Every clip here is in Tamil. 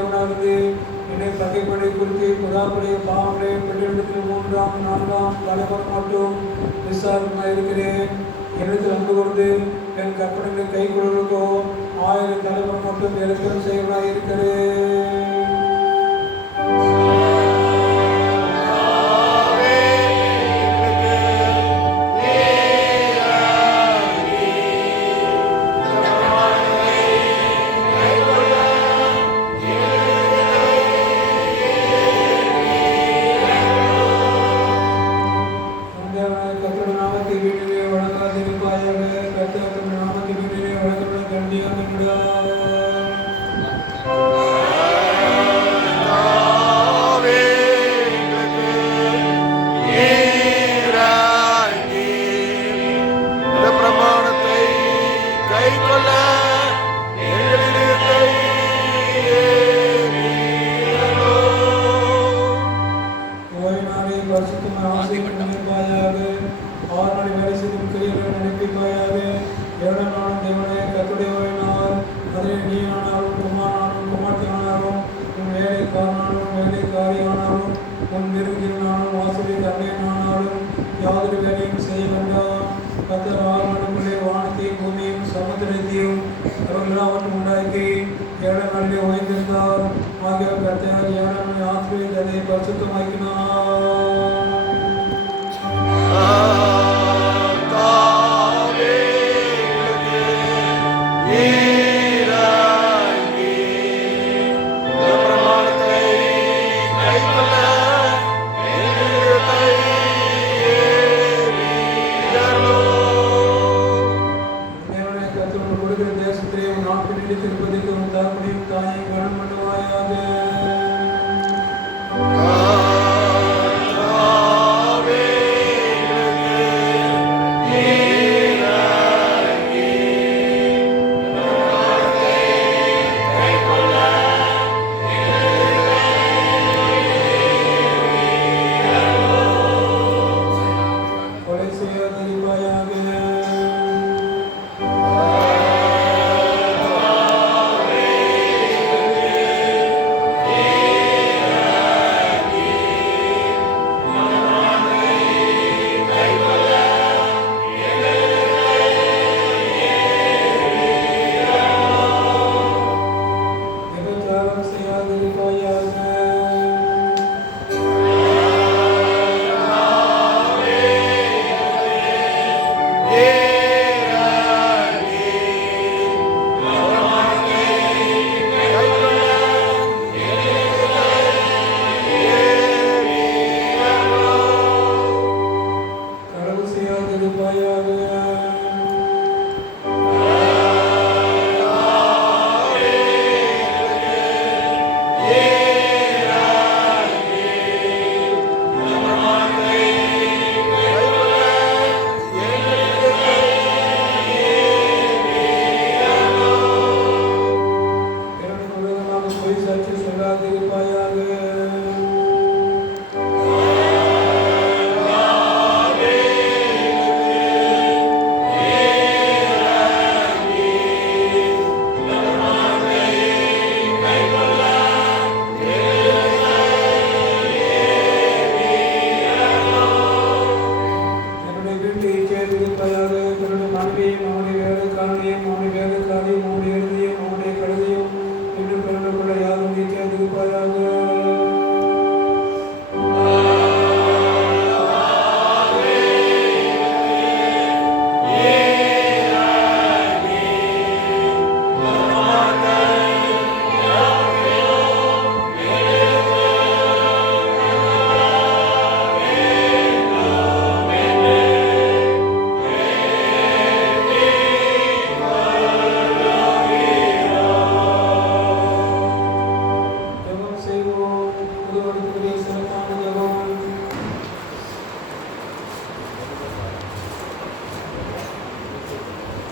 தேவனானது என்னை பகைப்படை குறித்து புதாப்படைய பாவங்களை பெண்ணிடத்தில் 3ஆம் 4ஆம் தலைமுறை மட்டும் விசாரமாக இருக்கிறேன். என்னிடத்தில் அன்பு கொண்டு என் கற்பனைகளை கை கொள்வதற்கோ 1000 தலைமுறை மட்டும் இறக்கம் செய்வதாக இருக்கிறேன்.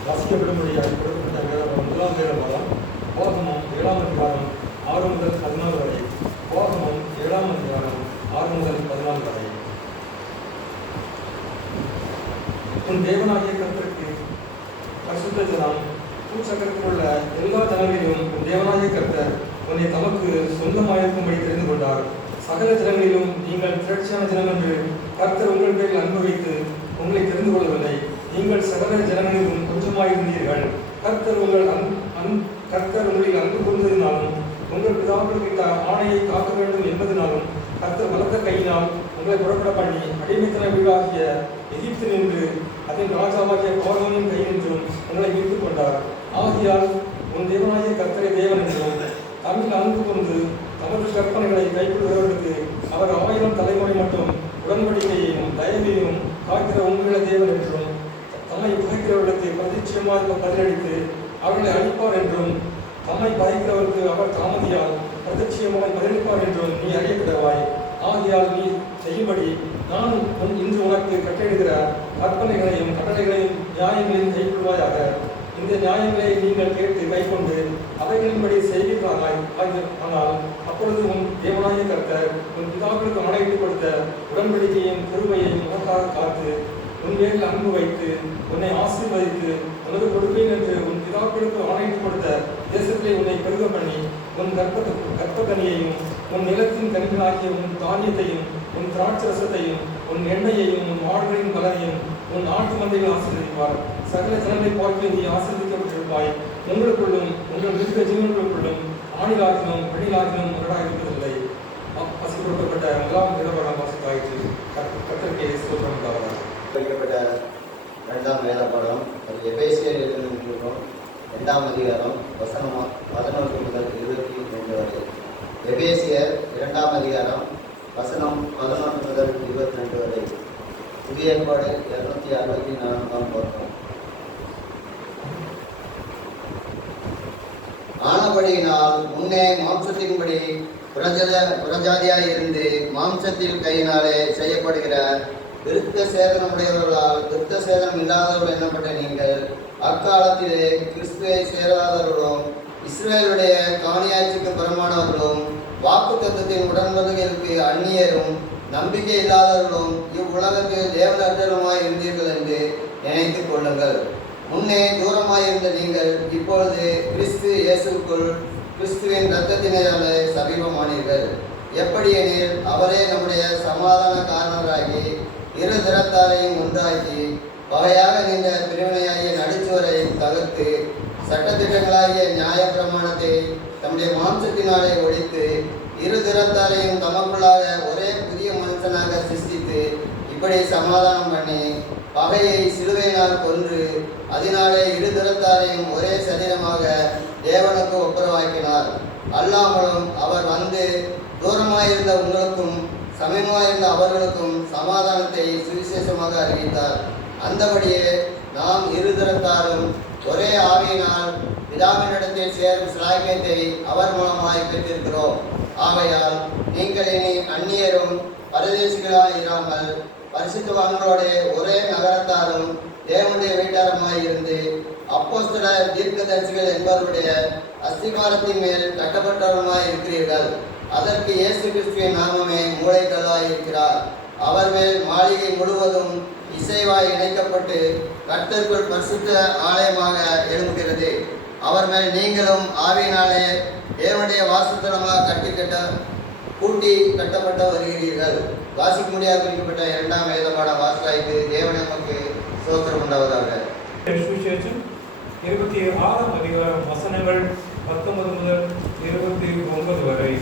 வாசிக்கப்படும்படியாக கொடுக்கப்பட்ட வேதம் 1ஆம் வேதபாகம் உபாகமம் 7ஆம் அதிகாரம் 6 முதல் 14 வரை. உபாகமம் 7ஆம் அதிகாரம் 6 முதல் 14 வரை. உன் தேவனாகிய கர்த்தருக்கு பரிசுத்த ஜனம் பூச்சக்கரத்தில் உள்ள எல்லா ஜனங்களிலும் உன் தேவனாகிய கர்த்தர் உன்னை தமக்கு சொந்தமாயிருக்கும்படி தெரிந்து கொண்டார். சகல ஜனங்களிலும் நீங்கள் திரட்சியான ஜனம் என்று கர்த்தர் உங்கள் பேரில் அன்பு வைத்து உங்களை தெரிந்து கொள்ளவில்லை. நீங்கள் சகல ஜனங்களிலும் கொஞ்சமாயிருந்தீர்கள். கர்த்தர் உங்களில் அன்பு கூர்ந்ததினாலும் உங்கள் பிதாக்களுக்கு இட்ட ஆணையை காக்க வேண்டும் என்பதனாலும் கர்த்தர் பலத்த கையினால் உங்களை புறப்பட பண்ணி அடிமைத்தன வீடாகிய எகிப்து நின்று அதன் ராஜாவாகிய பார்வோனின் கையின்றும் உங்களை மீட்டுக் கொண்டார். ஆகையால் உன் தேவனாகிய கர்த்தரை தேவன் என்றும் தமிழ் அன்பு கொண்டு தமது கற்பனைகளை கைக்கொள்கிறவர்களுக்கு அவர் 1000 தலைமுறை மட்டும் உடன்படிக்கையையும் தயவையும் காக்கிற உங்களுடைய தேவன் என்றும் தம்மை பகைக்கிறவர்களுக்கு பிரதிட்சயமாக பதிலளித்து அவர்களை அழிப்பார் என்றும் தம்மை பகைக்கிறவருக்கு அவர் தாமதியால் பிரதிட்சயமாக பதிலளிப்பார் என்றும் நீ அறியப்படுவாய். ஆகையால் நீ செய்யும்படி நான் இன்று உனக்கு கட்டளையிடுகிற கற்பனைகளையும் கட்டளைகளையும் நியாயங்களையும் கைக்கொள்வாயாக. இந்த நியாயங்களை நீங்கள் கேட்டு கைக்கொண்டு அவைகளின்படி செய்கிறாய். ஆனால் அப்பொழுது உன் தேவனாகிய கர்த்தர் உன் பிதாக்களுக்கு ஆணையிட்டுக் கொடுத்த உடன்படிக்கையும் கிருபையையும் உனக்காக காத்து உன் பேரில் அன்பு வைத்து உன்னை ஆசீர்வதித்து உனக்கு கொடுப்பேன் என்று உன் பிதாக்களுக்கு ஆணையிட்டுக் கொடுத்த தேசத்தை உன்னை பெருக பண்ணி உன் கற்பகனியையும் உன் நிலத்தின் கனிகளாகிய உன் தானியத்தையும் உன் திராட்சரசத்தையும் உன் எண்ணெயையும் உன் மாடுகளின் பலனையும் உன் நாட்டு மந்தைகள் ஆசீர்வதிப்பார். சகல ஜனங்களை பார்த்து நீ ஆசீர்வதிக்கப்பட்டிருப்பாய். உங்களுக்குள்ளும் உங்கள் மிருக ஜீவன்களுக்குள்ளும் ஆணிலாகினும் பெண்ணிலாகினும் முரடாக இருப்பதில்லை. பசிக்கப்பட்ட முதலாம் வேதபாடம் வாசித்தாயிற்று. கர்த்தருக்கே ஸ்தோத்திரம் உண்டாவதாக. படிக்கப்பட்ட 2ஆம் வேதபாடம் எபேசியர் எழுதியிருக்கிறோம். 2ஆம் அதிகாரம் வசனம் 11 முதல் 22 வரை. எபேசியர் 2ஆம் அதிகாரம் வசனம் 11 முதல் 22 வரை. புதிய ஏற்பாடு 264ஆம் பக்கம். ஆனபடியினால் முன்னே மாம்சத்தின்படி புறஜாதியாய் இருந்து மாம்சத்தில் கையினாலே செய்யப்படுகிற விருத்த சேதனமுடையவர்களால் விருத்த சேதனம் இல்லாதவர்கள் எண்ணப்பட்ட நீங்கள் அக்காலத்திலே கிறிஸ்துவை சேராதவர்களும் இஸ்ரேலுடைய காணியாட்சிக்கு புறமானவர்களும் வாக்கு தத்துவத்தின் உடன்படிக்கைகளுக்கு அந்நியரும் நம்பிக்கை இல்லாதவர்களும் இவ்வுலகத்தில் தேவனற்றலுமாய் இருந்தீர்கள் என்று நினைத்துக் கொள்ளுங்கள். முன்னே தூரமாயிருந்த நீங்கள் இப்பொழுது கிறிஸ்து இயேசுக்குள் கிறிஸ்துவின் இரத்தத்தினாலே சமீபமானீர்கள். எப்படியெனில் அவரே நம்முடைய சமாதான காரணராகி இரு திறத்தாரையும் ஒன்றாக்கி வகையாக நின்ற பிரிவினையாகிய நடுச்சுவரை தகர்த்து சட்டத்திட்டங்களாகிய நியாய பிரமாணத்தை தம்முடைய மாம்சத்தினாலே ஒழித்து இரு திறத்தாரையும் தமக்குள்ளாக ஒரே புதிய மனுஷனாக சிருஷ்டித்து இப்படி சமாதானம் பண்ணி பகையை சிலுவையினால் கொன்று அதனாலே இரு திறத்தாரையும் ஒரே சரீரமாக தேவனுக்கு ஒப்புரவாக்கினார். அல்லாமலும் அவர் வந்து தூரமாயிருந்த உங்களுக்கும் சமயமாயிருந்த அவர்களுக்கும் சமாதானத்தை சுவிசேஷமாக அறிவித்தார். அந்தபடியே நாம் இருதரத்தாரும் ஒரே ஆவியினால் பிதாவினிடத்தில் சேரும் சிலாக்கியத்தை அவர் மூலமாய் பெற்றிருக்கிறோம். ஆகையால் நீங்கள் இனி அந்நியரும் பரதேசிகளாக இராமல் பரிசுத்தவான்களோட ஒரே நகரத்தாரும் தேவனுடைய வீட்டாரமாய் இருந்து அப்போஸ்தலர் தீர்க்கதரிசிகள் என்பவருடைய அஸ்திகாரத்தின் மேல் கட்டப்பட்டவருமாய் இருக்கிறீர்கள். அதற்கு இயேசு கிறிஸ்துவின் நாமமே மூளைக்கல்லாய் இருக்கிறார். அவர் மேல் மாளிகை முழுவதும் இசைவாய் இணைக்கப்பட்டு கர்த்தருக்குள் பரிசுத்த ஆலயமாக எழும்புகிறது. அவர் மேல் நீங்களும் ஆவியினாலே தேவனுடைய வாசஸ்தலமாக கூட்டி கட்டப்பட்டு வருகிறீர்கள். வாசிக்க முடியாது குறிக்கப்பட்ட 2ஆம் வேதபாட வாசித்தாய்க்கு தேவன் நமக்கு ஸ்தோத்திரம் உண்டாவதாக. சுவிசேஷம் 26ஆம் அதிகாரம் வசனங்கள் 19 முதல் 29 வரை.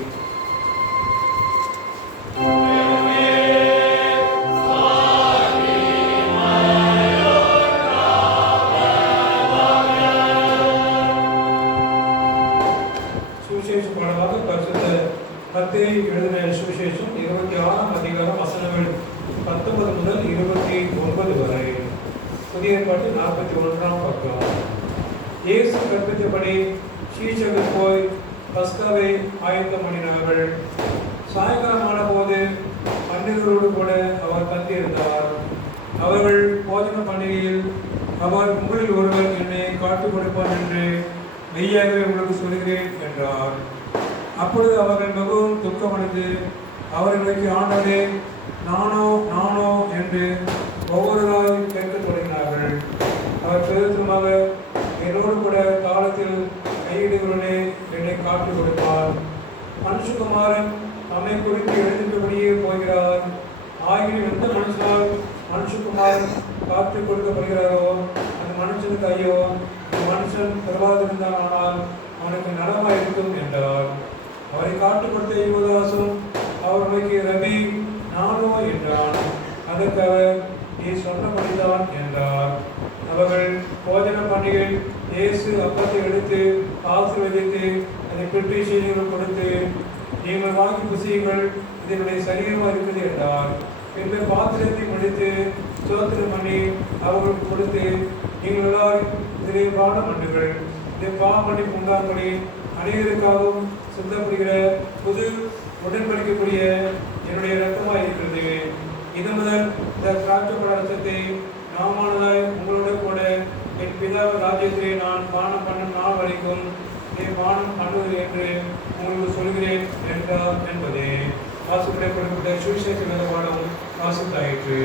சுவிசேஷ பாடமாக பரிசுத்த மத்தேயு எழுதின சுவிசேஷம் 26ஆம் அதிகாரம் வசனங்கள் 19 முதல் 29 வரை. புதிய ஏற்பாட்டு 41ஆம் பக்கம். இயேசு கற்பித்தபடி சீஷர்கள் போய் பஸ்காவை ஆயத்தம் பண்ணினார்கள். சாயங்காலமான போது பன்னிரரோடு கூட அவர் தங்கியிருந்தார். அவர்கள் போஜன பண்டிகையில் அவர் உங்களில் ஒருவர் என்னை காட்டுக் கொடுப்பார் என்று மெய்யாகவே உங்களுக்கு சொல்கிறேன் என்றார். அப்பொழுது அவர்கள் மிகவும் துக்கமடைந்து அவரை நோக்கி, ஆண்டவரே, நானோ என்று ஒவ்வொருவராய் கேட்கத் தொடங்கினார்கள். அவர் பெருத்தமாக என்னோடு கூட காலத்தில் கையிடுகிறவனே என்னை காட்டுக் கொடுப்பார். மனுஷகுமாரன் நம்மை குறித்து எழுதிட்டபடியே போகிறார். ஆகிய எந்த மனுஷனால் மனுஷகுமாரன் காத்துக் கொடுக்கப்படுகிறாரோ அந்த மனுஷனுக்கு ஐயோ, அந்த மனுஷன் பிறவாதிருந்தான், ஆனால் அவனுக்கு நலமாய் இருக்கும் என்றார். அவரை காட்டுக் கொடுத்த யூதாசும் அவர் நோக்கி, ரபி, நானோ என்றான். அதற்கு அவர், நீ சொன்னபடிதான் என்றார். அவர்கள் போஜன பண்டிகையில் இயேசு அப்பத்தை எடுத்து ஆசீர்வதித்து அதை பிற்றி சீனிகள் கொடுத்து, நீங்கள் வாங்கி புசியுங்கள், இதனுடைய சரீரமாக இருக்குது என்றார். பின்பு பாத்திரத்தை முடித்து ஸ்தோத்திரம் பண்ணி அவர்களுக்கு கொடுத்து, நீங்கள் எல்லாரும் இதிலே பானம் பண்ணுங்கள், இதை பாவமன்னிப்பு உண்டாகும்படி அநேகருக்காகவும் சிந்தப்படுகிற புது உடன்படிக்கக்கூடிய என்னுடைய இரத்தமாக இருக்கிறது. இது முதல் இந்த திராட்சைப்பழ ரசத்தை நாமானதாய் உங்களோட கூட என் பிதாவின் ராஜ்யத்திலே நான் பானம் பண்ணும் நாள் வரைக்கும் இதை பானம் பண்ணுவது என்று உங்களுக்கு சொல்கிறேன் என்றார் என்பதே. வாசிக்கப்பட்ட சுவிசேஷ வேதபாடம் வாசித்தாயிற்று.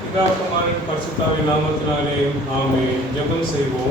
பிதாகுமாரன் பரிசுத்தாவின் நாமத்தினாலே ஆமென். ஜெபம் செய்வோம்.